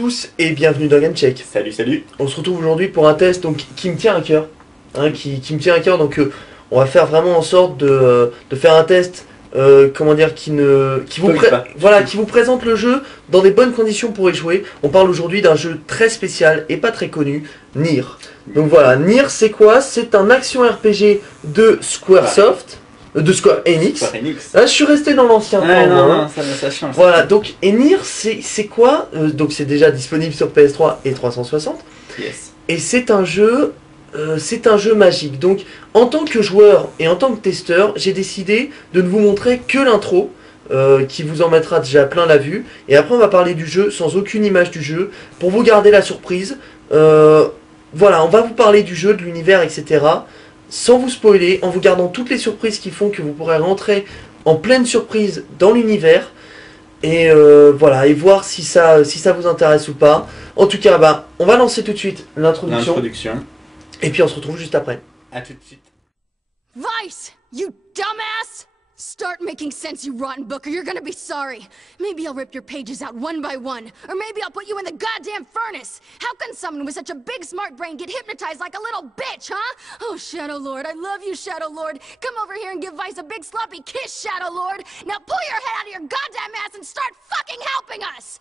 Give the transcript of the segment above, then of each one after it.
tous et bienvenue dans GameCheck. Salut, salut. On se retrouve aujourd'hui pour un test donc, qui me tient à cœur. Qui me tient à cœur, donc on va faire vraiment en sorte de faire un test comment dire, qui vous présente le jeu dans des bonnes conditions pour y jouer. On parle aujourd'hui d'un jeu très spécial et pas très connu, Nier. Donc voilà, Nier c'est quoi? C'est un action RPG de Squaresoft. De Square Enix. Ah, je suis resté dans l'ancien temps. Ça change. Voilà, donc et Nier c'est quoi? Donc c'est déjà disponible sur PS3 et 360. Yes. Et c'est un jeu magique. Donc en tant que joueur et en tant que testeur, j'ai décidé de ne vous montrer que l'intro. Qui vous en mettra déjà plein la vue. Et après on va parler du jeu sans aucune image du jeu. Pour vous garder la surprise. Voilà, on va vous parler du jeu, de l'univers, etc. Sans vous spoiler, en vous gardant toutes les surprises qui font que vous pourrez rentrer en pleine surprise dans l'univers. Et voilà, et voir si ça vous intéresse ou pas. En tout cas, bah, on va lancer tout de suite l'introduction. Et puis on se retrouve juste après. À tout de suite. Vice, you dumbass! Start making sense, you rotten book, or you're gonna be sorry. Maybe I'll rip your pages out one by one, or maybe I'll put you in the goddamn furnace. How can someone with such a big smart brain get hypnotized like a little bitch, huh? Oh, Shadow Lord, I love you, Shadow Lord. Come over here and give Vice a big sloppy kiss, Shadow Lord. Now pull your head out of your goddamn ass and start fucking helping us!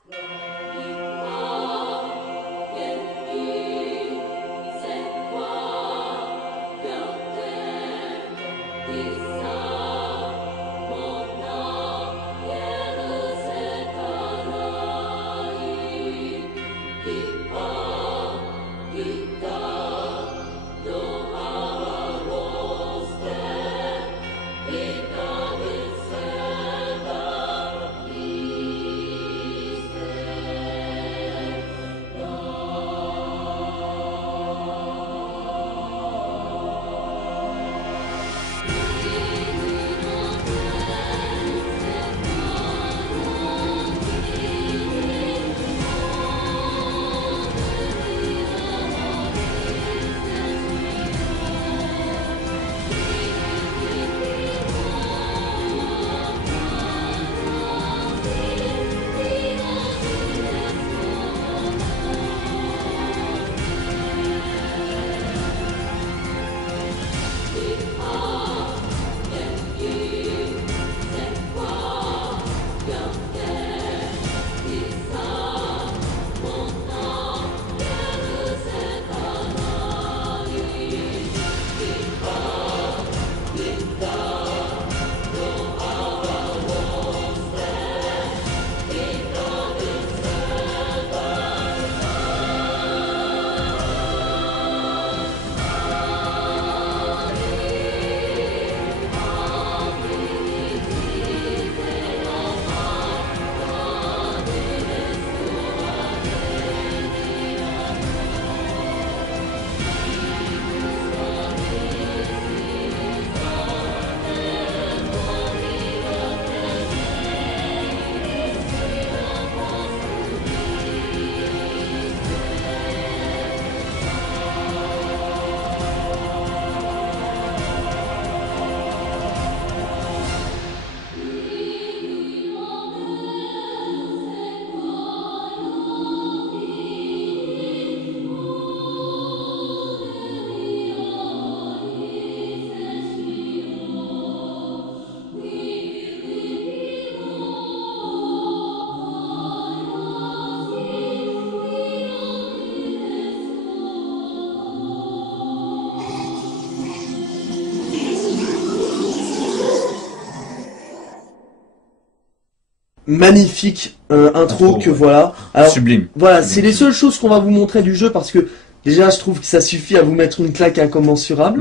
Magnifique intro que voilà. Alors, sublime. Voilà, c'est les seules choses qu'on va vous montrer du jeu parce que déjà je trouve que ça suffit à vous mettre une claque incommensurable.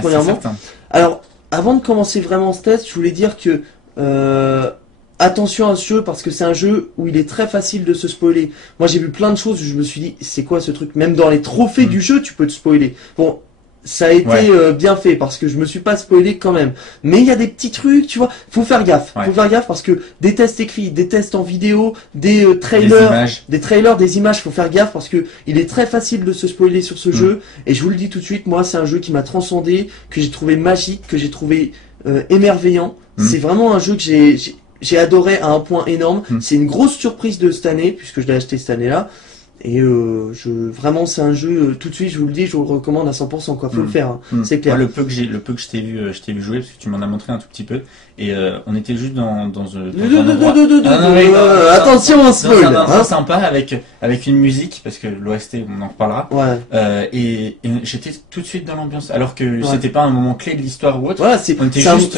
Premièrement. Alors, avant de commencer vraiment ce test, je voulais dire que attention à ce jeu parce que c'est un jeu où il est très facile de se spoiler. Moi j'ai vu plein de choses où je me suis dit c'est quoi ce truc? Même dans les trophées du jeu tu peux te spoiler. Bon, ça a été bien fait parce que je me suis pas spoilé quand même. Mais il y a des petits trucs, tu vois, faut faire gaffe. Faut faire gaffe parce que des tests écrits, des tests en vidéo, des trailers, des images, faut faire gaffe parce que il est très facile de se spoiler sur ce jeu. Et je vous le dis tout de suite, moi c'est un jeu qui m'a transcendé, que j'ai trouvé magique, que j'ai trouvé émerveillant. C'est vraiment un jeu que j'ai adoré à un point énorme. C'est une grosse surprise de cette année puisque je l'ai acheté cette année-là. Et vraiment c'est un jeu, tout de suite je vous le dis, je vous le recommande à 100%, quoi, faut le faire, hein. C'est clair. Moi, le peu que je t'ai vu jouer, parce que tu m'en as montré un tout petit peu, et on était juste dans un endroit... Attention, on spoil. Dans un endroit sympa avec une musique, parce que l'OST on en reparlera. Ouais. Et j'étais tout de suite dans l'ambiance, alors que c'était pas un moment clé de l'histoire ou autre. Voilà, c'est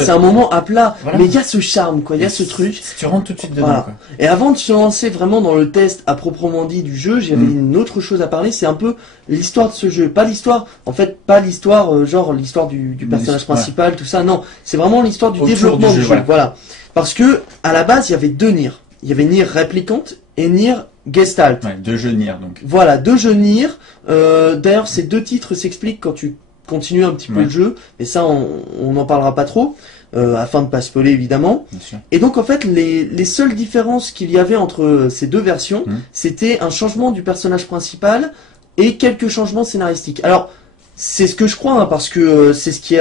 un moment à plat, mais il y a ce charme, quoi, il y a ce truc. Tu rentres tout de suite dedans, quoi. Et avant de se lancer vraiment dans le test à proprement dit du jeu, j'avais une autre chose à parler, c'est un peu l'histoire de ce jeu. Pas l'histoire, en fait, pas l'histoire, genre l'histoire du personnage principal, tout ça, non. C'est vraiment l'histoire du développement du jeu, voilà. Parce que, à la base, il y avait deux Nier. Il y avait Nier Replicant et Nier Gestalt. Ouais, deux jeux Nier, donc. Voilà, deux jeux Nier. D'ailleurs, ces deux titres s'expliquent quand tu continues un petit peu le jeu, mais ça, on n'en parlera pas trop. Afin de pas spoiler évidemment. Et donc en fait les seules différences qu'il y avait entre ces deux versions, c'était un changement du personnage principal et quelques changements scénaristiques. Alors c'est ce que je crois, hein, parce que c'est ce qui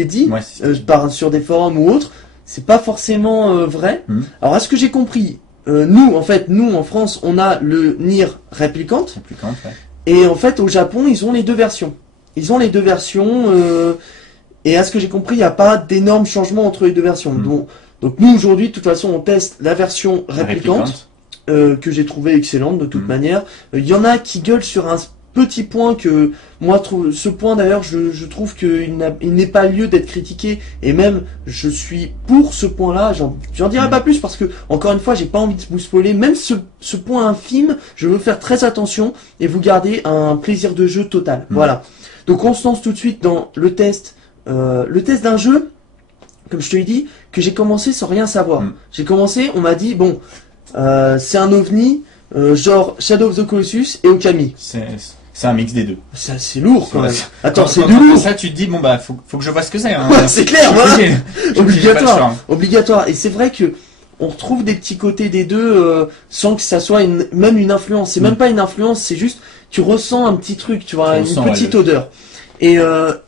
est dit sur des forums ou autres. C'est pas forcément vrai. Alors à ce que j'ai compris, nous en France on a le Nier Replicant. Et en fait au Japon ils ont les deux versions. Et à ce que j'ai compris, il n'y a pas d'énormes changements entre les deux versions. Donc nous, aujourd'hui, de toute façon, on teste la version réplicante, que j'ai trouvé excellente de toute manière. Il y en a qui gueulent sur un petit point que, moi, ce point d'ailleurs, je trouve qu'il n'est pas lieu d'être critiqué. Et même, je suis pour ce point-là. J'en dirai pas plus parce que, encore une fois, j'ai pas envie de vous spoiler. Même ce point infime, je veux faire très attention et vous garder un plaisir de jeu total. Voilà. Donc on se lance tout de suite dans le test. Le test d'un jeu, comme je te l'ai dit, que j'ai commencé sans rien savoir. J'ai commencé, on m'a dit, bon, c'est un ovni, genre Shadow of the Colossus et Okami. C'est un mix des deux. C'est lourd quand même. Attends, c'est du lourd. Ça, tu te dis, bon bah, faut que je vois ce que c'est. Hein. Ouais, c'est clair, voilà. Obligatoire. Obligatoire. Et c'est vrai que on retrouve des petits côtés des deux sans que ça soit même une influence. C'est même pas une influence, c'est juste, tu ressens un petit truc, tu vois, une petite odeur. Et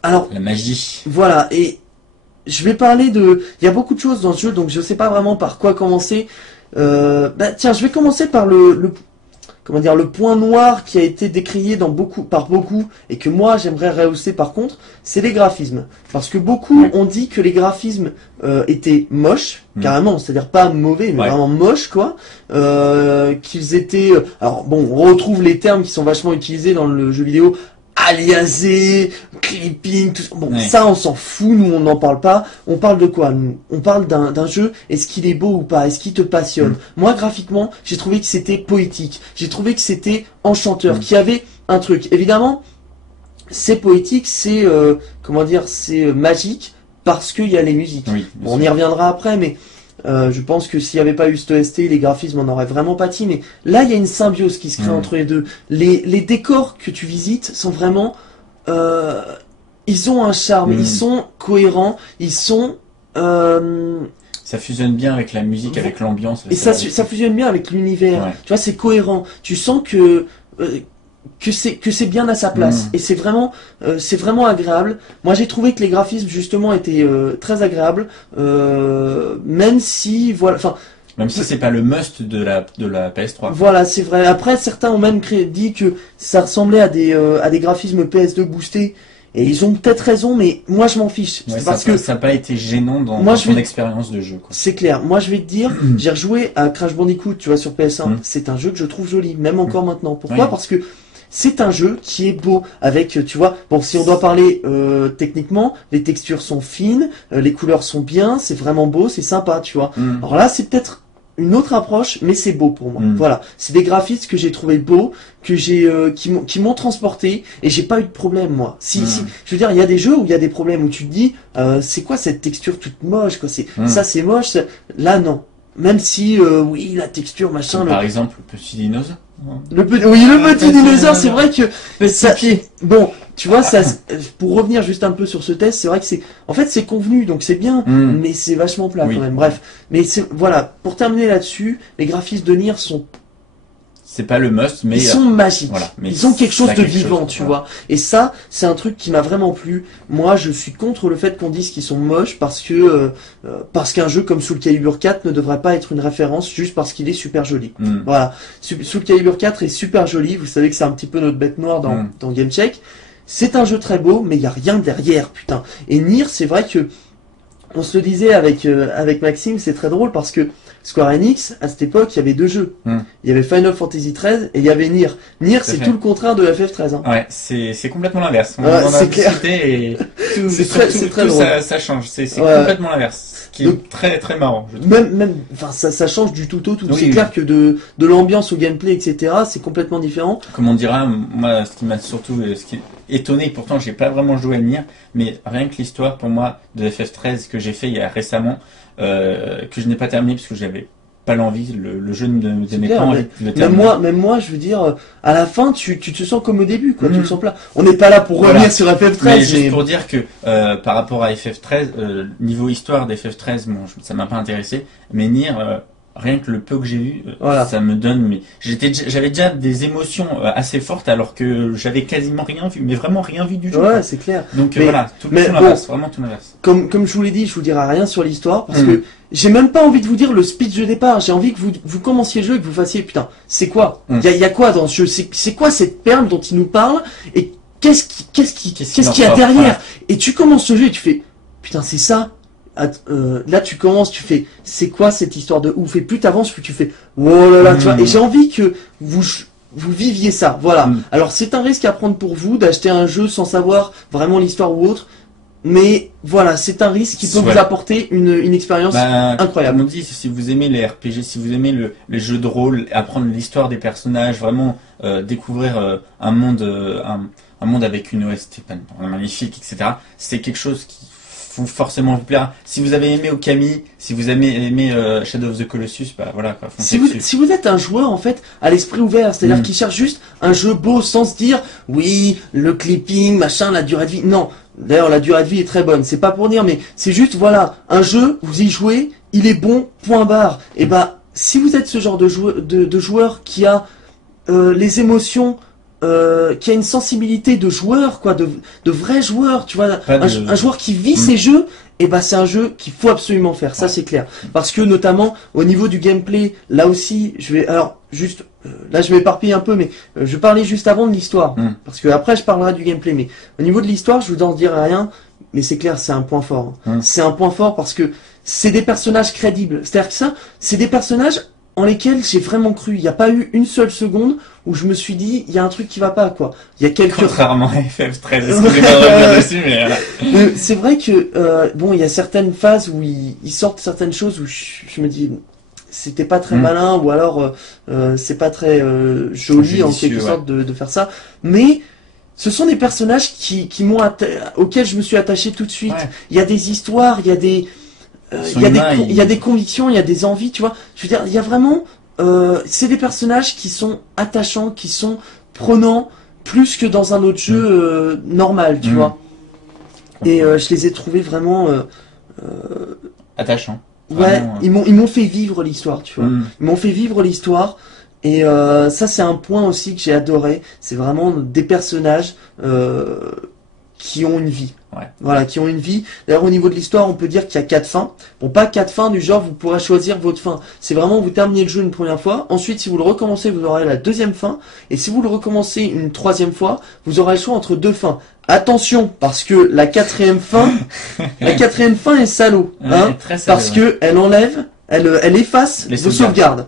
alors la magie. Voilà, et je vais parler il y a beaucoup de choses dans ce jeu, donc je sais pas vraiment par quoi commencer. Tiens, je vais commencer par le point noir qui a été décrié par beaucoup et que moi j'aimerais rehausser par contre, c'est les graphismes. Parce que beaucoup ont dit que les graphismes étaient moches, carrément, c'est-à-dire pas mauvais, mais vraiment moches, quoi. Qu'ils étaient... alors bon, on retrouve les termes qui sont vachement utilisés dans le jeu vidéo, aliasé, clipping, tout ça. Bon, ça on s'en fout, nous on n'en parle pas. On parle de quoi, nous? On parle d'un jeu, est-ce qu'il est beau ou pas? Est-ce qu'il te passionne? Moi, graphiquement, j'ai trouvé que c'était poétique. J'ai trouvé que c'était enchanteur, qu'il y avait un truc. Évidemment, c'est poétique, c'est, c'est magique, parce qu'il y a les musiques. Bon, on y reviendra après, mais... je pense que s'il n'y avait pas eu ce OST, les graphismes en auraient vraiment pâti, mais là il y a une symbiose qui se crée entre les deux. Les décors que tu visites sont vraiment... ils ont un charme, ils sont cohérents, ils sont... ça fusionne bien avec la musique, avec l'ambiance. Et ça fusionne bien avec l'univers. Tu vois, c'est cohérent. Tu sens que c'est bien à sa place et c'est vraiment agréable. Moi j'ai trouvé que les graphismes justement étaient très agréables, même si même si c'est pas le must de la PS3. Voilà, c'est vrai. Après certains ont même dit que ça ressemblait à des graphismes PS2 boostés. Et ils ont peut-être raison, mais moi je m'en fiche. Parce que ça n'a pas été gênant dans ton expérience de jeu. C'est clair. Moi je vais te dire, j'ai rejoué à Crash Bandicoot, tu vois, sur PS1. C'est un jeu que je trouve joli, même encore maintenant. Pourquoi? Parce que c'est un jeu qui est beau, avec, tu vois, bon, si on doit parler techniquement, les textures sont fines, les couleurs sont bien, c'est vraiment beau, c'est sympa, tu vois. Alors là, c'est peut-être une autre approche, mais c'est beau pour moi. Voilà, c'est des graphismes que j'ai trouvé beaux, que qui m'ont transporté, et j'ai pas eu de problème moi. Je veux dire, il y a des jeux où il y a des problèmes où tu te dis, c'est quoi cette texture toute moche, quoi. Ça c'est moche. Là non. Même si oui, la texture machin. Par exemple, le petit dinosaure. Le petit dinosaure, c'est vrai que bon, tu vois, ça, pour revenir juste un peu sur ce test, c'est vrai que c'est convenu, donc c'est bien, mais c'est vachement plat quand même. Bref, mais voilà, pour terminer là-dessus, les graphismes de Nier sont c'est pas le must, mais ils sont magiques. voilà, mais ils ont quelque chose ça a de quelque vivant, chose, tu voilà. vois. Et ça, c'est un truc qui m'a vraiment plu. Moi, je suis contre le fait qu'on dise qu'ils sont moches parce qu'un jeu comme Soul Calibur 4 ne devrait pas être une référence juste parce qu'il est super joli. Voilà. Soul Calibur 4 est super joli. Vous savez que c'est un petit peu notre bête noire dans Game Check. C'est un jeu très beau, mais il y a rien derrière, putain. Et Nier, c'est vrai que on se le disait avec Maxime, c'est très drôle parce que Square Enix, à cette époque, il y avait 2 jeux. Il y avait Final Fantasy XIII et il y avait Nier. Nier, c'est tout le contraire de FF13. Hein. Ouais, c'est complètement l'inverse. On Ouais, en a c'est clair. discuté et tout, C'est très drôle. ça change. C'est Ouais. complètement l'inverse. Ce qui Donc, est très très marrant. Je trouve. Enfin, ça change du tout au tout. Oui, C'est oui. clair que de l'ambiance au gameplay, etc., c'est complètement différent. Comme on dira, moi, ce qui m'a surtout étonné, pourtant j'ai pas vraiment joué à Nier, mais rien que l'histoire pour moi de FF13 que j'ai fait il y a récemment, que je n'ai pas terminé parce que j'avais pas l'envie, le jeu ne me donnait pas envie de le terminer. Même moi, je veux dire, à la fin, tu te sens comme au début, quoi. Tu te sens plat. On n'est n'est pas là pour revenir sur FF13, mais juste pour dire que par rapport à FF13, niveau histoire d'FF13, bon, ça m'a pas intéressé, mais Nier, rien que le peu que j'ai vu, ça me donne. Mais j'avais déjà des émotions assez fortes alors que j'avais quasiment rien vu, mais vraiment rien vu du jeu. Ouais, c'est clair. Donc Mais- voilà, tout mais l'inverse, vraiment tout l'inverse. Comme je vous l'ai dit, je vous dirai rien sur l'histoire parce que j'ai même pas envie de vous dire le speech de départ. J'ai envie que vous commenciez le jeu et que vous fassiez putain, c'est quoi? Il y a quoi dans ce jeu? C'est quoi cette perle dont il nous parle et qu'est-ce qu'il y a derrière? Voilà. Et tu commences ce jeu et tu fais putain, c'est ça. Là tu commences, tu fais c'est quoi cette histoire de ouf? Et plus t'avances, plus tu fais oh là là, tu vois. Et j'ai envie que vous viviez ça. Voilà. Alors c'est un risque à prendre pour vous d'acheter un jeu sans savoir vraiment l'histoire ou autre. Mais voilà, c'est un risque qui peut vous apporter une expérience incroyable. Comme on dit, si vous aimez les RPG, si vous aimez les jeux de rôle, apprendre l'histoire des personnages, vraiment découvrir un monde avec une OST magnifique, etc. C'est quelque chose qui forcément vous plaira. Si vous avez aimé Okami, si vous avez aimé Shadow of the Colossus, bah voilà quoi. Si vous êtes un joueur en fait à l'esprit ouvert, c'est-à-dire qui cherche juste un jeu beau sans se dire oui le clipping machin, la durée de vie. Non, d'ailleurs la durée de vie est très bonne. C'est pas pour dire, mais c'est juste voilà un jeu, vous y jouez, il est bon, point barre. Et bah si vous êtes ce genre de joueur qui a les émotions. Qui a une sensibilité de joueur, quoi, de vrai joueur, tu vois, un joueur qui vit ses jeux, et bah c'est un jeu qu'il faut absolument faire, ça c'est clair. Parce que notamment au niveau du gameplay, là aussi, là je vais m'éparpiller un peu, mais je parlais juste avant de l'histoire, parce que après je parlerai du gameplay, mais au niveau de l'histoire, je vous en dirai rien, mais c'est clair, c'est un point fort. C'est un point fort parce que c'est des personnages crédibles, c'est-à-dire que ça, c'est des personnages en lesquels j'ai vraiment cru. Il n'y a pas eu une seule seconde où je me suis dit, il y a un truc qui va pas, quoi. Il y a quelques... Contrairement à FF13, excusez-moi de revenir dessus, mais voilà. C'est vrai que, bon, il y a certaines phases où ils sortent certaines choses où je me dis, c'était pas très malin, ou alors, c'est pas très joli, en quelque sorte, de faire ça. Mais, ce sont des personnages auxquels je me suis attaché tout de suite. Il y a des histoires, il y a des... il y a des convictions, il y a des envies, tu vois. Je veux dire, il y a vraiment... c'est des personnages qui sont attachants, qui sont prenants, plus que dans un autre jeu normal, tu vois. Et je les ai trouvés vraiment... attachants. Ouais, ils m'ont fait vivre l'histoire, tu vois. Ils m'ont fait vivre l'histoire. Et ça, c'est un point aussi que j'ai adoré. C'est vraiment des personnages qui ont une vie. Voilà, qui ont une vie. D'ailleurs, au niveau de l'histoire, on peut dire qu'il y a 4 fins. Bon, pas 4 fins du genre, vous pourrez choisir votre fin. C'est vraiment, vous terminez le jeu une première fois. Ensuite, si vous le recommencez, vous aurez la deuxième fin. Et si vous le recommencez une troisième fois, vous aurez le choix entre 2 fins. Attention, parce que la quatrième fin est salaud. Hein, parce que elle enlève, elle efface vos sauvegardes.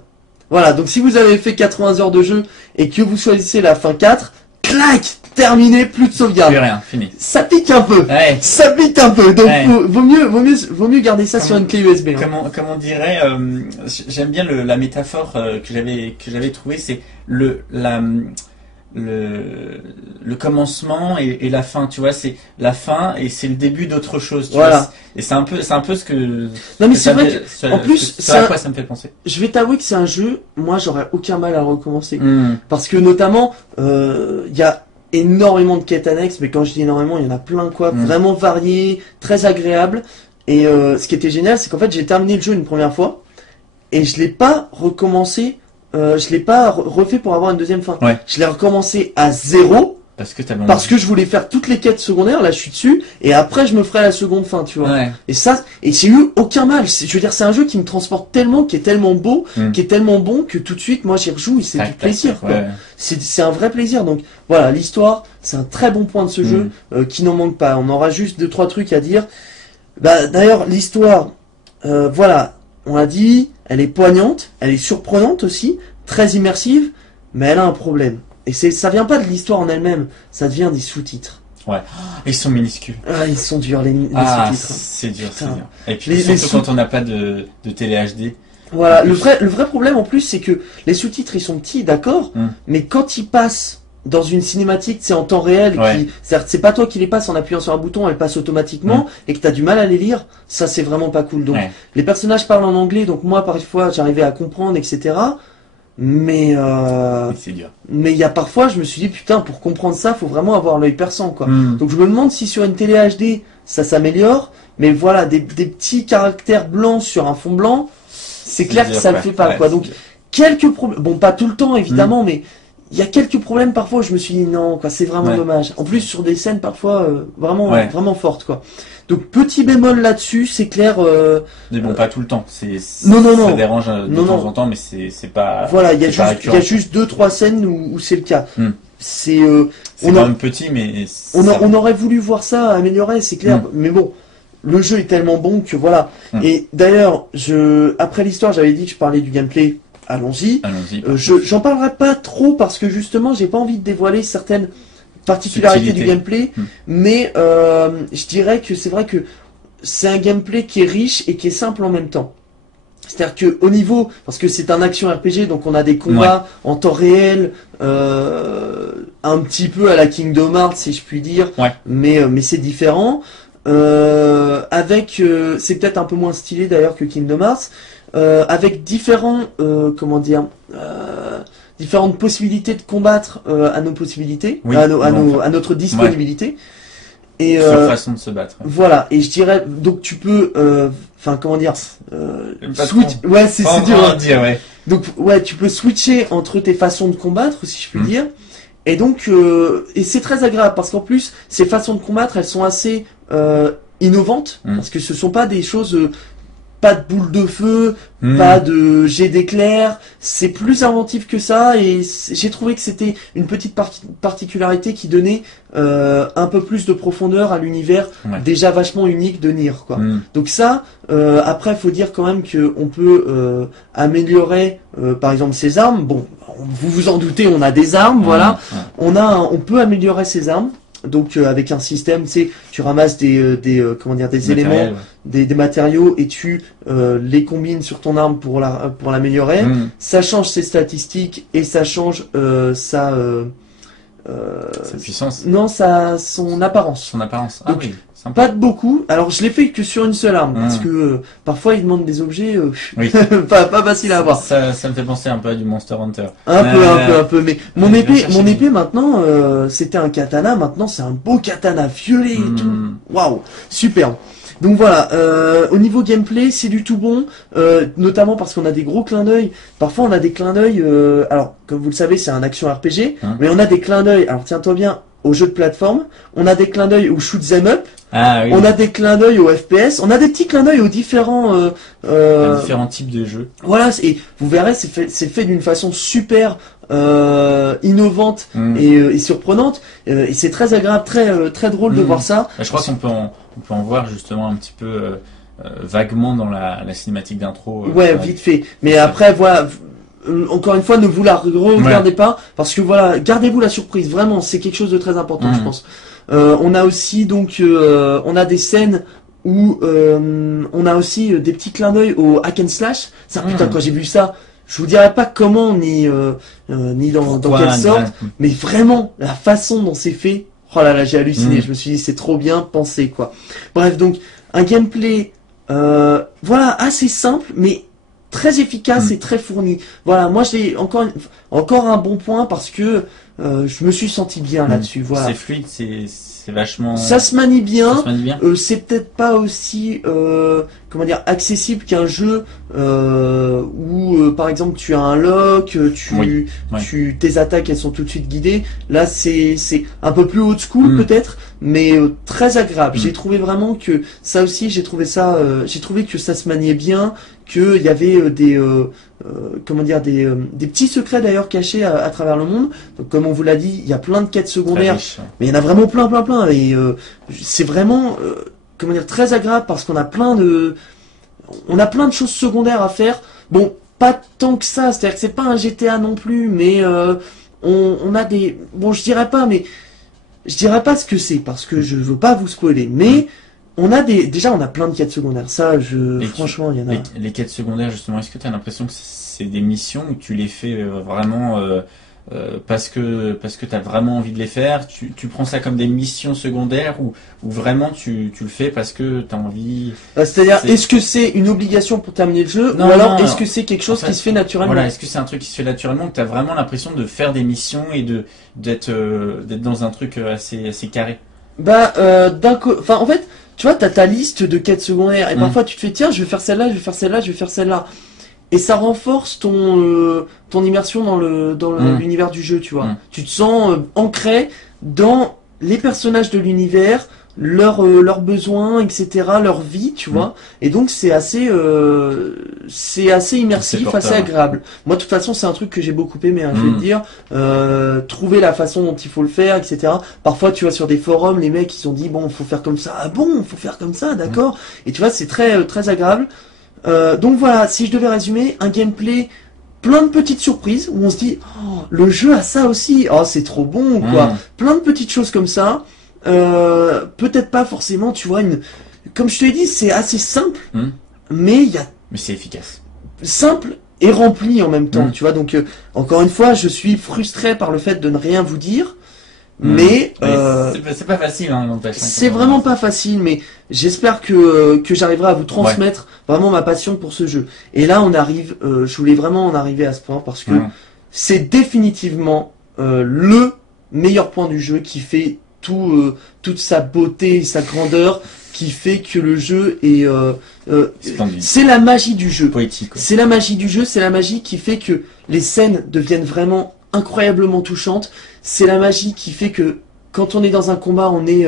Voilà, donc si vous avez fait 80 heures de jeu et que vous choisissez la fin 4, clac, terminé, plus de sauvegarde. Plus rien, fini. Ça pique un peu. Ça pique un peu. Donc vaut mieux garder ça sur une clé USB. Comme on dirait, j'aime bien la métaphore que j'avais trouvée, c'est le commencement et la fin, tu vois, c'est la fin et c'est le début d'autre chose, tu vois. Et c'est un peu ce que... Non mais c'est vrai que, en plus, c'est à quoi ça me fait penser. Je vais t'avouer que c'est un jeu, moi j'aurais aucun mal à le recommencer. Parce que notamment, il y a énormément de quêtes annexes, mais quand je dis énormément, il y en a plein, quoi, vraiment variées, très agréables. Et ce qui était génial, c'est qu'en fait j'ai terminé le jeu une première fois, et je l'ai pas recommencé je l'ai pas refait pour avoir une deuxième fin. Ouais. Je l'ai recommencé à 0 Parce que t'avais envie. parce que je voulais faire toutes les quêtes secondaires. Là, je suis dessus et après, je me ferai la seconde fin, tu vois. Ouais. Et ça, et j'ai eu aucun mal. Je veux dire, c'est un jeu qui me transporte tellement, qui est tellement beau, qui est tellement bon que tout de suite, moi, j'y rejoue et c'est du plaisir, quoi. Ouais. C'est un vrai plaisir. Donc voilà, l'histoire, c'est un très bon point de ce jeu qui n'en manque pas. On aura juste 2-3 trucs à dire. Bah, d'ailleurs, l'histoire, voilà, on l'a dit, elle est poignante, elle est surprenante aussi, très immersive, mais elle a un problème. Et ça vient pas de l'histoire en elle-même, ça devient des sous-titres. Ouais. Ils sont minuscules. Ah, ils sont durs les Ah, sous-titres. c'est dur, c'est Putain. dur. Et puis surtout quand on n'a pas de télé HD. Voilà, le vrai problème en plus, c'est que les sous-titres ils sont petits, d'accord, mais quand ils passent dans une cinématique, c'est en temps réel, c'est pas toi qui les passes en appuyant sur un bouton, elles passent automatiquement, et que t'as du mal à les lire, ça c'est vraiment pas cool. Donc les personnages parlent en anglais, donc moi parfois j'arrivais à comprendre, etc. Mais c'est dur. mais il y a parfois, je me suis dit putain, pour comprendre ça, faut vraiment avoir l'œil perçant, quoi. Donc je me demande si sur une télé HD ça s'améliore, mais voilà, des petits caractères blancs sur un fond blanc, c'est clair que ça le fait pas, quoi. Donc quelques problèmes, bon pas tout le temps évidemment, mais il y a quelques problèmes parfois où je me suis dit non, quoi, c'est vraiment dommage. En plus sur des scènes parfois vraiment fortes, quoi. Donc petit bémol là-dessus, c'est clair. Mais bon, pas tout le temps. Non. Ça dérange de temps en temps, mais c'est pas. Voilà, il y a juste 2-3 scènes où c'est le cas. C'est quand même petit, mais on aurait voulu voir ça améliorer, c'est clair. Mais bon, le jeu est tellement bon que voilà. Et d'ailleurs, après l'histoire, j'avais dit que je parlais du gameplay. Allons-y. J'en parlerai pas trop parce que justement, j'ai pas envie de dévoiler certaines particularités du gameplay, mais je dirais que c'est vrai que c'est un gameplay qui est riche et qui est simple en même temps. C'est-à-dire que au niveau, parce que c'est un action RPG, donc on a des combats en temps réel, un petit peu à la Kingdom Hearts si je puis dire, mais c'est différent. C'est peut-être un peu moins stylé d'ailleurs que Kingdom Hearts, avec différentes possibilités de combattre à nos possibilités, à notre disponibilité. Et façon de se battre. Voilà, et je dirais donc tu peux switch. Ouais, c'est dur. Donc tu peux switcher entre tes façons de combattre, si je puis dire. Et donc et c'est très agréable parce qu'en plus ces façons de combattre, elles sont assez innovantes parce que ce sont pas des choses pas de boule de feu, pas de jet d'éclair, c'est plus inventif que ça et j'ai trouvé que c'était une petite particularité qui donnait un peu plus de profondeur à l'univers déjà vachement unique de Nier, quoi. Donc ça, après faut dire quand même que on peut améliorer par exemple ses armes. Bon, vous vous en doutez, on a des armes, voilà. On peut améliorer ses armes. Donc avec un système, tu sais, tu ramasses des éléments, des matériaux et tu les combines sur ton arme pour l'améliorer. Ça change ses statistiques et ça change sa puissance. Non, son apparence. Son apparence. Donc, pas de beaucoup. Alors je l'ai fait que sur une seule arme parce que parfois ils demandent des objets pas facile à avoir. Ça me fait penser un peu à du Monster Hunter. Un peu. Mais mon épée maintenant c'était un katana. Maintenant c'est un beau katana violet et tout. Waouh, superbe. Donc voilà, au niveau gameplay, c'est du tout bon, notamment parce qu'on a des gros clins d'œil. Parfois on a des clins d'œil, alors comme vous le savez c'est un action RPG, mais on a des clins d'œil, alors tiens-toi bien, aux jeux de plateforme, on a des clins d'œil au shoot 'em up, on a des clins d'œil au FPS, on a des petits clins d'œil aux différents types de jeux. Voilà, et vous verrez, c'est fait d'une façon super innovante et surprenante, et c'est très agréable, très drôle de voir ça. Je crois qu'on peut en voir justement un petit peu vaguement dans la cinématique d'intro. Vite fait. Mais après, voilà, encore une fois, ne vous la regardez pas, parce que voilà, gardez-vous la surprise, vraiment, c'est quelque chose de très important, je pense. On a aussi donc, on a des scènes où on a aussi des petits clins d'œil au hack and slash. Ça, putain, quand j'ai vu ça, je vous dirais pas comment ni dans quelle sorte, mais vraiment la façon dont c'est fait. Oh là là, j'ai halluciné. Je me suis dit c'est trop bien pensé, quoi. Bref, donc un gameplay voilà, assez simple mais très efficace et très fourni. Voilà, moi j'ai encore un bon point parce que je me suis senti bien là-dessus. Voilà. C'est fluide, c'est vachement... Ça se manie bien. Ça se manie bien. C'est peut-être pas aussi comment dire accessible qu'un jeu où par exemple tu as un lock, tes attaques elles sont tout de suite guidées. Là c'est un peu plus old school peut-être, mais très agréable. J'ai trouvé vraiment que ça aussi j'ai trouvé que ça se maniait bien, qu'il y avait des comment dire des petits secrets d'ailleurs cachés à travers le monde. Donc comme on vous l'a dit, il y a plein de quêtes secondaires, mais il y en a vraiment plein et c'est vraiment comment dire très agréable parce qu'on a plein de choses secondaires à faire. Bon, pas tant que ça, c'est-à-dire que c'est pas un GTA non plus, mais on a des bon, je dirais pas ce que c'est parce que je veux pas vous spoiler, mais on a déjà on a plein de quêtes secondaires. Ça, franchement, il y en a. Les quêtes secondaires, justement, est-ce que tu as l'impression que c'est des missions où tu les fais vraiment parce que tu as vraiment envie de les faire, tu prends ça comme des missions secondaires ou vraiment tu le fais parce que tu as envie. C'est-à-dire, est-ce que c'est une obligation pour terminer le jeu ou alors est-ce que c'est quelque chose qui se fait naturellement? Voilà, est-ce que c'est un truc qui se fait naturellement, que tu as vraiment l'impression de faire des missions et d'être dans un truc assez carré? Enfin en fait, tu vois, t'as ta liste de quêtes secondaires et parfois tu te fais tiens, je vais faire celle-là, je vais faire celle-là, je vais faire celle-là. Et ça renforce ton immersion dans l'univers du jeu, tu vois. Tu te sens ancré dans les personnages de l'univers, leurs besoins, etc., leur vie, tu vois. Et donc c'est assez immersif, assez agréable. Moi, de toute façon, c'est un truc que j'ai beaucoup aimé, hein, je vais te dire. Trouver la façon dont il faut le faire, etc. Parfois, tu vois, sur des forums, les mecs, ils ont dit, bon, faut faire comme ça. Ah bon, faut faire comme ça, d'accord. Et tu vois, c'est très, très agréable. Donc voilà, si je devais résumer, un gameplay plein de petites surprises où on se dit oh, le jeu a ça aussi, oh c'est trop bon quoi, plein de petites choses comme ça. Peut-être pas forcément, tu vois, comme je te l'ai dit, c'est assez simple, mais c'est efficace. Simple et rempli en même temps, tu vois. Donc encore une fois, je suis frustré par le fait de ne rien vous dire. Mais c'est pas facile, hein, n'empêche. C'est vraiment pas facile, mais j'espère que j'arriverai à vous transmettre vraiment ma passion pour ce jeu. Et là, on arrive. Je voulais vraiment en arriver à ce point parce que c'est définitivement le meilleur point du jeu qui fait toute sa beauté, et sa grandeur, qui fait que le jeu est. C'est la magie du jeu. Poétique. C'est la magie du jeu, c'est la magie qui fait que les scènes deviennent vraiment incroyablement touchantes. C'est la magie qui fait que quand on est dans un combat, on est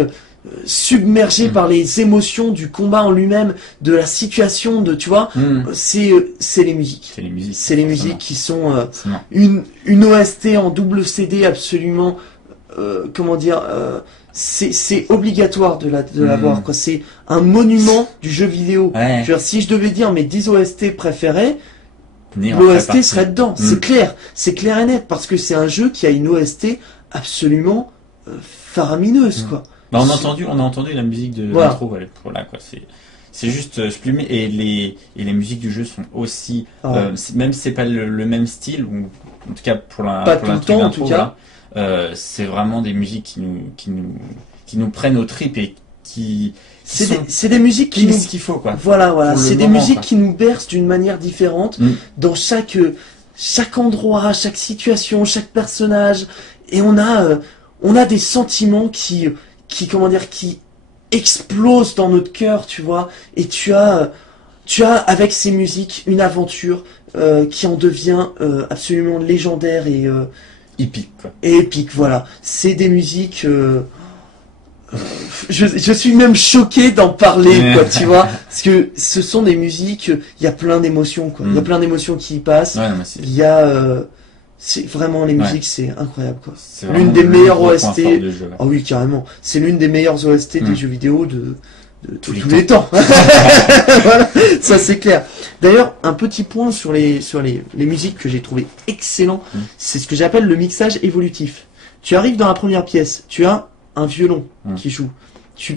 submergé par les émotions du combat en lui-même, de la situation, tu vois. C'est les musiques. C'est les musiques qui sont une OST en double CD absolument. Comment dire c'est obligatoire de l'avoir quoi. C'est un monument du jeu vidéo. Je veux dire, si je devais dire mes 10 OST préférés, l'OST serait dedans, c'est clair et net, parce que c'est un jeu qui a une OST absolument faramineuse, quoi. Bah, on a entendu la musique de l'intro, voilà, quoi. C'est juste sublime, et les musiques du jeu sont aussi, même si c'est pas le même style, ou en tout cas pour l'intro, c'est vraiment des musiques qui nous prennent aux tripes et c'est des musiques qui ce qu'il faut, quoi. Voilà, c'est des musiques qui nous bercent d'une manière différente dans chaque endroit, chaque situation, chaque personnage, et on a des sentiments qui explosent dans notre cœur, tu vois, et tu as avec ces musiques une aventure qui en devient absolument légendaire et épique, quoi. Et épique, voilà. C'est des musiques je suis même choqué d'en parler, quoi, tu vois, parce que ce sont des musiques, il y a plein d'émotions, quoi. Il y a plein d'émotions qui y passent. Il y a c'est vraiment les musiques, c'est incroyable, quoi. C'est l'une des meilleures OST. Ah oui, carrément. C'est l'une des meilleures OST des jeux vidéo de tous les temps. Voilà, ça c'est clair. D'ailleurs, un petit point sur les musiques que j'ai trouvé excellent, c'est ce que j'appelle le mixage évolutif. Tu arrives dans la première pièce, tu as un violon qui joue.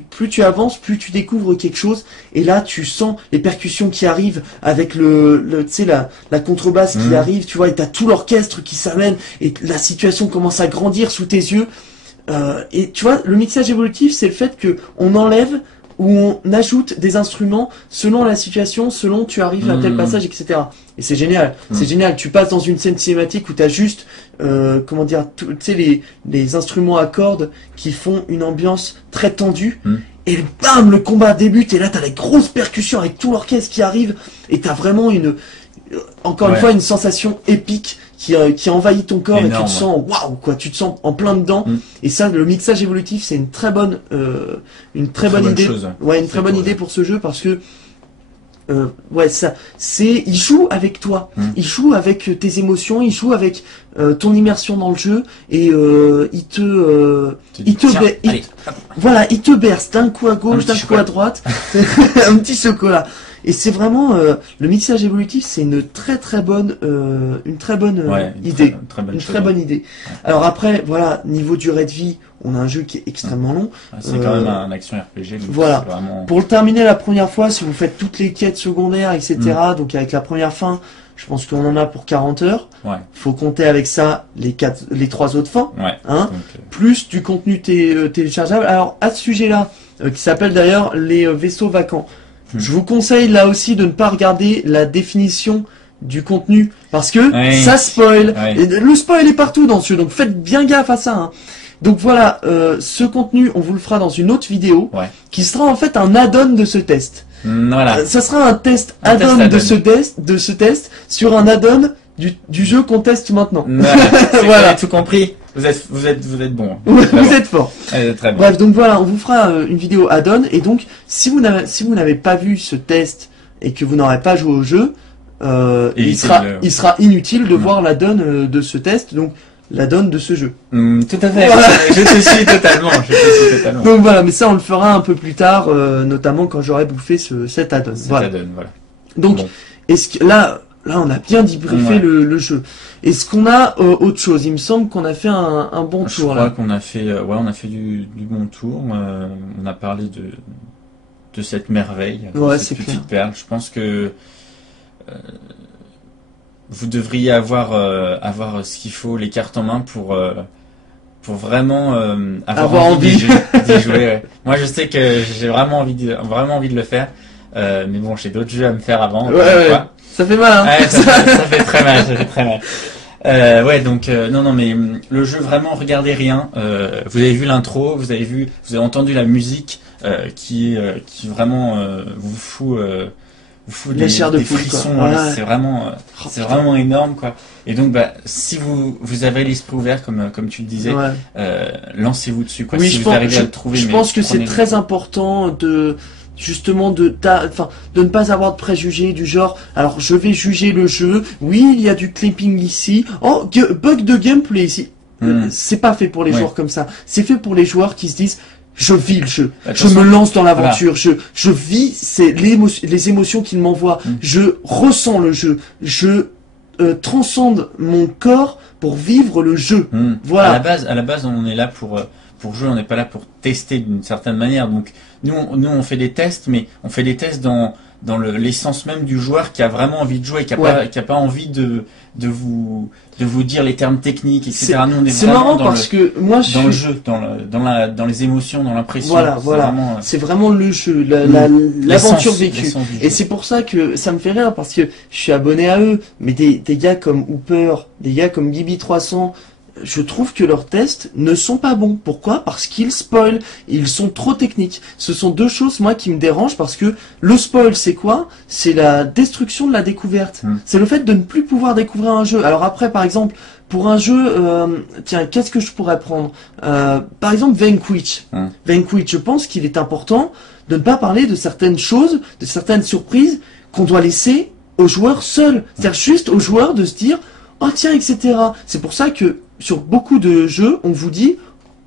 Plus tu avances, plus tu découvres quelque chose, et là tu sens les percussions qui arrivent avec tu sais, la contrebasse qui arrive, tu vois, et t'as tout l'orchestre qui s'amène, et la situation commence à grandir sous tes yeux. Et tu vois, le mixage évolutif, c'est le fait que on enlève où on ajoute des instruments selon la situation, selon tu arrives à tel passage, etc. Et c'est génial, c'est génial. Tu passes dans une scène cinématique où t'as juste, comment dire, tu sais les instruments à cordes qui font une ambiance très tendue. Et bam, le combat débute et là t'as les grosses percussions avec tout l'orchestre qui arrive et t'as vraiment encore une fois une sensation épique qui envahit ton corps. Énorme, et tu te sens waouh quoi, tu te sens en plein dedans. Et ça, le mixage évolutif, c'est une très bonne idée. Chose, ouais, une très bonne idée pour ce jeu parce que il joue avec toi, il joue avec tes émotions, il joue avec ton immersion dans le jeu et il te berce d'un coup à gauche, d'un coup à droite, un petit chocolat. Et c'est vraiment le mixage évolutif, c'est une très bonne idée, une très bonne idée. Alors après, voilà, niveau durée de vie, on a un jeu qui est extrêmement long. C'est quand même un action RPG. Voilà. Vraiment... Pour le terminer la première fois, si vous faites toutes les quêtes secondaires, etc. Donc avec la première fin, je pense qu'on en a pour 40 heures. Faut compter avec ça les 3 autres fins, plus du contenu téléchargeable. Alors à ce sujet-là, qui s'appelle d'ailleurs les vaisseaux vacants. Je vous conseille là aussi de ne pas regarder la définition du contenu parce que ça spoil. Et le spoil est partout dans ce jeu, donc faites bien gaffe à ça. Donc voilà, ce contenu, on vous le fera dans une autre vidéo qui sera en fait un add-on de ce test. Voilà. Ça sera un test add-on de ce test sur un add-on du jeu qu'on teste maintenant. Voilà, vous avez tout compris. Vous êtes bon. Vous êtes fort. Très bien. Bref, donc voilà, on vous fera une vidéo add-on et donc si vous n'avez pas vu ce test et que vous n'aurez pas joué au jeu, il sera inutile de voir l'add-on de ce test, donc l'add-on de ce jeu. Tout à fait. Voilà. Je te suis totalement. Donc voilà, mais ça on le fera un peu plus tard, notamment quand j'aurai bouffé cet add-on. Voilà. Donc, est-ce que là on a bien débriefé le jeu. Est-ce qu'on a autre chose? Il me semble qu'on a fait un bon tour. Je crois qu'on a fait, on a fait du bon tour. On a parlé de cette merveille, de cette petite perle. Je pense que vous devriez avoir ce qu'il faut, les cartes en main pour vraiment avoir envie d'y jouer. Moi, je sais que j'ai vraiment envie de le faire. Mais bon, j'ai d'autres jeux à me faire avant. Ça fait mal, hein. Ça fait très mal, ça fait très mal. Donc non, mais le jeu, vraiment, regardez rien. Vous avez vu l'intro, vous avez entendu la musique qui vraiment vous fout des frissons. C'est vraiment énorme, quoi. Et donc, si vous avez l'esprit ouvert, comme tu le disais, lancez-vous dessus, quoi. Oui, si vous arrivez à le trouver. Je pense que c'est très important de ne pas avoir de préjugés du genre, alors je vais juger le jeu, oui il y a du clipping ici, bug de gameplay ici, c'est pas fait pour les joueurs comme ça, c'est fait pour les joueurs qui se disent je vis le jeu, je me lance dans l'aventure, je vis les émotions qu'il m'envoie, je ressens le jeu, je transcende mon corps pour vivre le jeu. Voilà. À la base on est là pour jouer, on n'est pas là pour tester d'une certaine manière. Donc nous on fait des tests, mais on fait des tests dans l'essence même du joueur qui a vraiment envie de jouer, qui a pas envie de vous dire les termes techniques, etc. Nous on est vraiment parce que moi dans le jeu, dans les émotions, dans l'impression. Voilà. C'est vraiment le jeu, l'aventure vécue. Et c'est pour ça que ça me fait rire parce que je suis abonné à eux, mais des gars comme Hooper, des gars comme Gibi 300. Je trouve que leurs tests ne sont pas bons. Pourquoi? Parce qu'ils spoilent. Ils sont trop techniques. Ce sont deux choses, moi, qui me dérangent parce que le spoil, c'est quoi? C'est la destruction de la découverte. C'est le fait de ne plus pouvoir découvrir un jeu. Alors après, par exemple, pour un jeu, tiens, qu'est-ce que je pourrais prendre? Par exemple, Vanquish. Vanquish, je pense qu'il est important de ne pas parler de certaines choses, de certaines surprises qu'on doit laisser aux joueurs seuls. C'est-à-dire juste aux joueurs de se dire, oh tiens, etc. C'est pour ça que sur beaucoup de jeux, on vous dit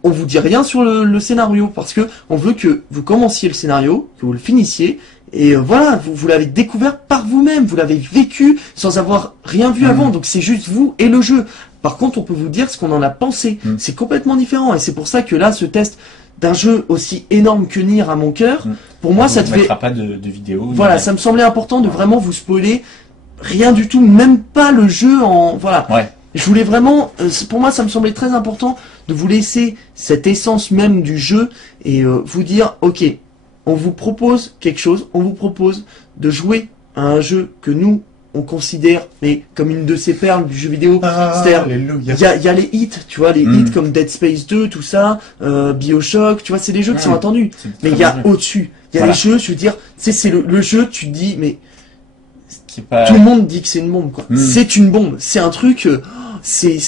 rien sur le scénario parce que on veut que vous commenciez le scénario, que vous le finissiez et voilà, vous l'avez découvert par vous-même, vous l'avez vécu sans avoir rien vu avant. Donc c'est juste vous et le jeu. Par contre, on peut vous dire ce qu'on en a pensé. C'est complètement différent et c'est pour ça que là, ce test d'un jeu aussi énorme que Nier à mon cœur, pour moi, ça te fait pas de vidéo. Voilà, ça me semblait important de vraiment vous spoiler. Rien du tout, même pas le jeu en... Voilà. Je voulais vraiment... pour moi, ça me semblait très important de vous laisser cette essence même du jeu et vous dire, ok, on vous propose quelque chose, on vous propose de jouer à un jeu que nous, on considère mais comme une de ces perles du jeu vidéo. C'est-à-dire, il y a les hits, tu vois, les hits comme Dead Space 2, tout ça, BioShock, tu vois, c'est des jeux qui sont attendus. Mais il y a au-dessus. Il y a les jeux, je veux dire, c'est le jeu, tu te dis, mais tout le monde dit que c'est une bombe, quoi. C'est une bombe, c'est un truc, c'est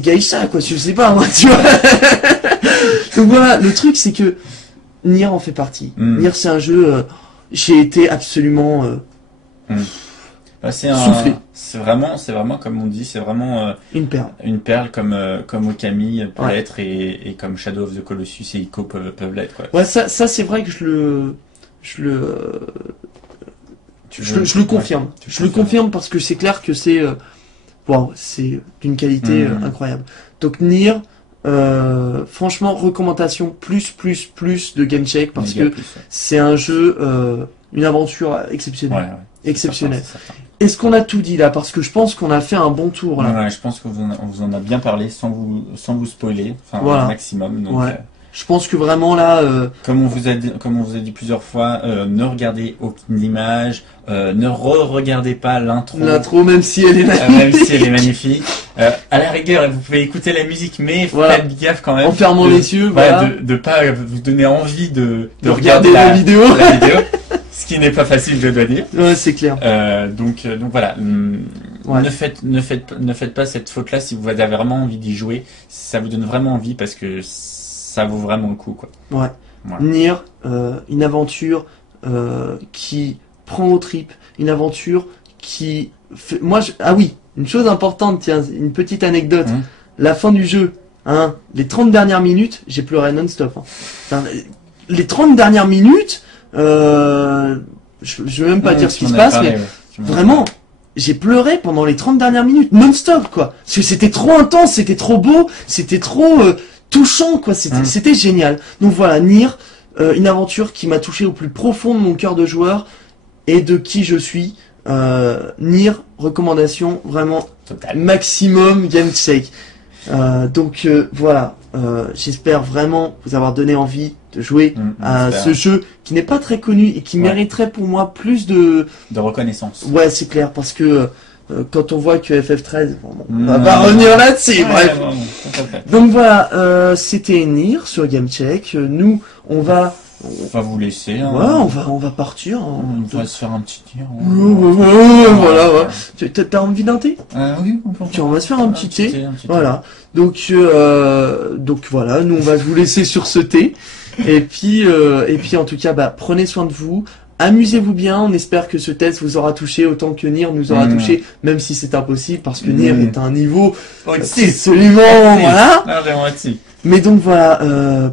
Geisha, quoi, je sais pas, moi, tu vois. Donc voilà, le truc, c'est que Nier en fait partie. Nier, c'est un jeu, j'ai été absolument soufflé. C'est vraiment comme on dit, c'est vraiment une perle. Une perle comme Okami peut l'être et comme Shadow of the Colossus et Ico peuvent l'être, quoi. Ouais, ça c'est vrai que je le confirme. Je le confirme parce que c'est clair que c'est c'est d'une qualité incroyable. Donc Nier, franchement, recommandation plus de GameCheck parce que c'est un jeu, une aventure exceptionnelle. Exceptionnelle. Est-ce qu'on a tout dit là? Parce que je pense qu'on a fait un bon tour là. Ouais, je pense qu'on vous en a bien parlé sans vous spoiler, enfin au maximum. Donc, je pense que vraiment là, comme on vous a dit plusieurs fois, ne regardez aucune image, ne regardez pas l'intro. L'intro, même si elle est magnifique. Même si elle est magnifique. À la rigueur, vous pouvez écouter la musique, mais faites gaffe quand même. En fermant les yeux, de pas vous donner envie de regarder la vidéo. Ce qui n'est pas facile, je dois dire. Ouais, c'est clair. Donc voilà. Ne faites pas cette faute-là si vous avez vraiment envie d'y jouer. Ça vous donne vraiment envie parce que ça vaut vraiment le coup, quoi. Ouais. Nier, une aventure qui prend aux tripes, une aventure qui fait... Ah oui, une chose importante, tiens, une petite anecdote. La fin du jeu, hein, les 30 dernières minutes, j'ai pleuré non-stop. Hein. Les 30 dernières minutes, je veux même pas dire ce qui se passe, mais vraiment, j'ai pleuré pendant les 30 dernières minutes, non-stop, quoi. Parce que c'était trop intense, c'était trop beau, c'était trop touchant, quoi. C'était génial. Donc voilà, Nier, une aventure qui m'a touché au plus profond de mon cœur de joueur et de qui je suis. Nier, recommandation, vraiment maximum GameCheck. Donc voilà, j'espère vraiment vous avoir donné envie de jouer à ce jeu qui n'est pas très connu et qui mériterait pour moi plus de reconnaissance. Ouais, c'est clair, parce que quand on voit que FF13, on va pas revenir là-dessus, bref. Donc voilà, c'était Nier sur GameCheck. Nous, on va vous laisser. Hein. Ouais, on va partir. Hein. On va se faire un petit thé. Voilà. T'as envie d'un thé? Oui. On va se faire un petit thé. Voilà. Donc voilà, nous on va vous laisser sur ce thé. Et puis en tout cas, prenez soin de vous. Amusez-vous bien, on espère que ce test vous aura touché autant que Nier nous aura touché, même si c'est impossible parce que Nier est à un niveau absolument voilà. Mais donc voilà,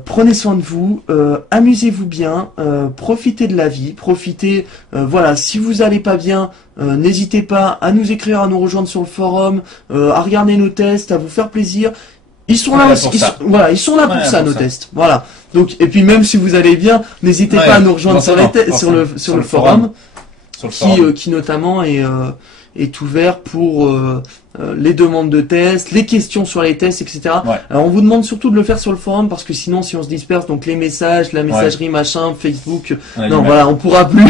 prenez soin de vous, amusez-vous bien, profitez de la vie, profitez, voilà, si vous allez pas bien, n'hésitez pas à nous écrire, à nous rejoindre sur le forum, à regarder nos tests, à vous faire plaisir. Ils sont là aussi, ils sont là pour ça, nos tests. Voilà. Donc, et puis même si vous allez bien, n'hésitez pas à nous rejoindre sur le forum, qui notamment est ouvert pour les demandes de tests, les questions sur les tests, etc. Alors on vous demande surtout de le faire sur le forum parce que sinon si on se disperse, donc les messages, la messagerie, machin, Facebook, non voilà, on pourra plus.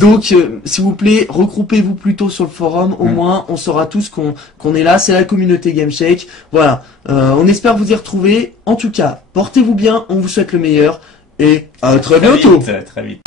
Donc s'il vous plaît, regroupez-vous plutôt sur le forum, au moins on saura tous qu'on est là, c'est la communauté GameCheck. Voilà, on espère vous y retrouver. En tout cas, portez-vous bien, on vous souhaite le meilleur et à très bientôt. Très vite.